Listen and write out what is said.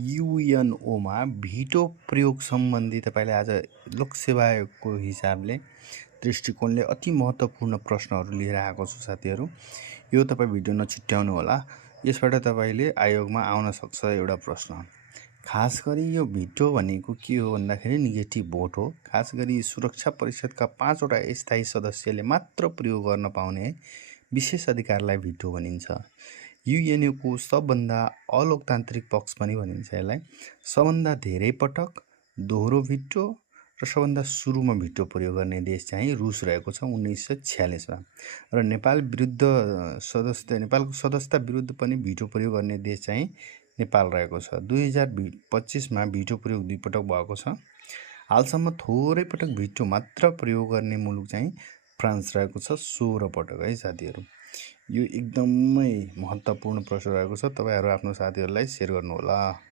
युएनओमा veto प्रयोग सम्बन्धी तपाईँले आज लोकसेवा आयोगको हिसाबले दृष्टिकोणले अति महत्त्वपूर्ण प्रश्नहरू लिएर आएको छु साथीहरू। यो तपाईँ भिडियो नछुट्याउनु होला। यसबाट तपाईँले आयोगमा आउन सक्छ एउटा प्रश्न। खास गरी यो भिटो भनेको के हो भन्दाखेरि नेगेटिभ भोट हो। खास गरी सुरक्षा परिषदका 5 वटा स्थायी सदस्यले मात्र प्रयोग गर्न पाउने विशेष अधिकारलाई भिटो भनिन्छ। युएनओको सबभन्दा अलोकतान्त्रिक पक्ष पनि भनिन्छ यसलाई। सबभन्दा धेरै पटक दोहोरो भिटो र सबभन्दा सुरुमा भिटो प्रयोग गर्ने देश चाहिँ रुस रहेको छ 1946 मा। र नेपालको सदस्यता विरुद्ध पनि भिटो प्रयोग गर्ने देश चाहिँ नेपाल रहेको छ। 2025 मा भिटो प्रयोग 2 पटक भएको छ। हालसम्म थोरै पटक भिटो मात्र प्रयोग गर्ने मुलुक चाहिँ फ्रान्स रहेको छ 16 पटक है साथीहरू। यो एकदमै महत्त्वपूर्ण प्रश्न रहेको छ। तपाईहरु आफ्नो साथीहरुलाई शेयर गर्नु होला।